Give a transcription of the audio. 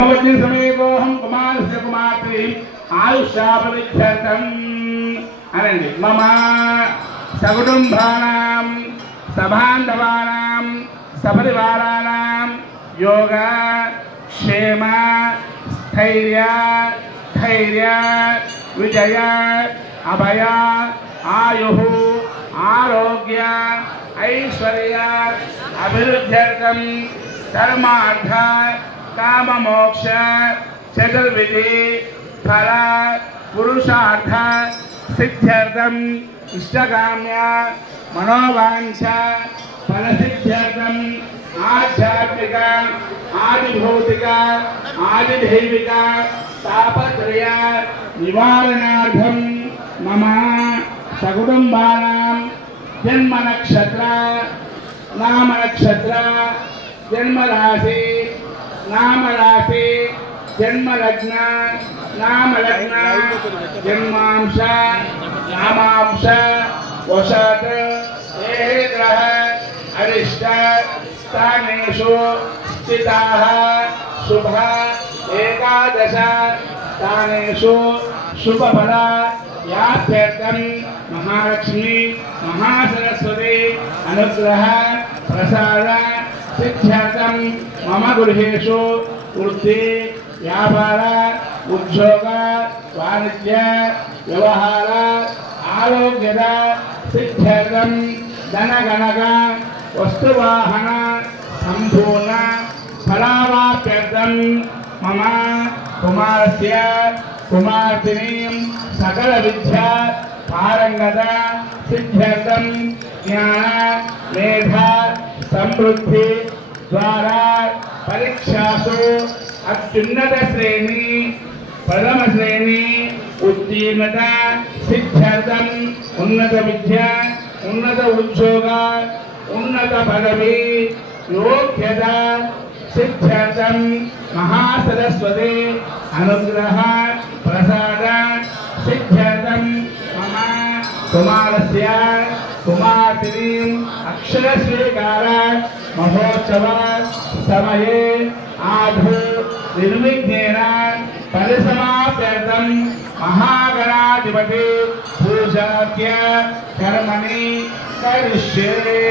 समेतोहम कुमारस्य कुमार्त्री आयुष्यापरिच्छतम् अनंడి मम सकुटुंबानां सबान्धवानां सपरिवाराणां योग क्षेम स्थैर्य धैर्य विजय अभय आयुः आरोग्य ऐश्वर्य अभिवृद्ध्यर्थं धर्मार्थ काम मोक्ष चतुर्विधि फल पुरुषार्थ सिद्ध्यर्थम इष्टकाम्य मनोवांछ फलसिद्ध्यर्थम आध्यात्मिक आदिभौतिक आदिदैविक तापत्रय निवारणार्थम मम सकुटुंबानां जन्म नक्षत्र नाम नक्षत्र जन्म राशि नाम राशि जन्म लग्न नाम लग्न जन्मांश नामांश वशत ये ग्रह अरिष्ट स्थानेषु स्थिताः शुभ एकादश स्थानेषु शुभफल यात्यर्थं महालक्ष्मी महासरस्वती अनुग्रह प्रसाद सिद्ध्यर्थं मम गृहेषु वृत्ति व्यापार उद्योग वाणिज्य व्यवहार आरोग्यद सिद्ध्यर्थं धनगणक वस्तुवाहन संपूर्ण फलावाप्यर्थं मम कुमारस्य कुमार्तिनीं सकल विद्या पारंगत सिद्ध्यर्थं ज्ञान मेधा समृद्धि द्वारा परीक्षासु अत्युन्नत श्रेणी प्रथम श्रेणी उत्तीर्णता सिद्ध्यर्थम उन्नत विद्या उन्नत उद्योग उन्नत पदवी योग्यता सिद्ध्यर्थम महासरस्वती अनुग्रह प्रसाद सिद्ध्यर्थम मम कुमारस्य कुमार्तिनीं अक्षरस्वीकार महोत्सव समये आधु निर्विघ्नेन परिसमाप्त्यर्थं महागणाधिपति पूजार्घ्य कर्मणि करिष्ये।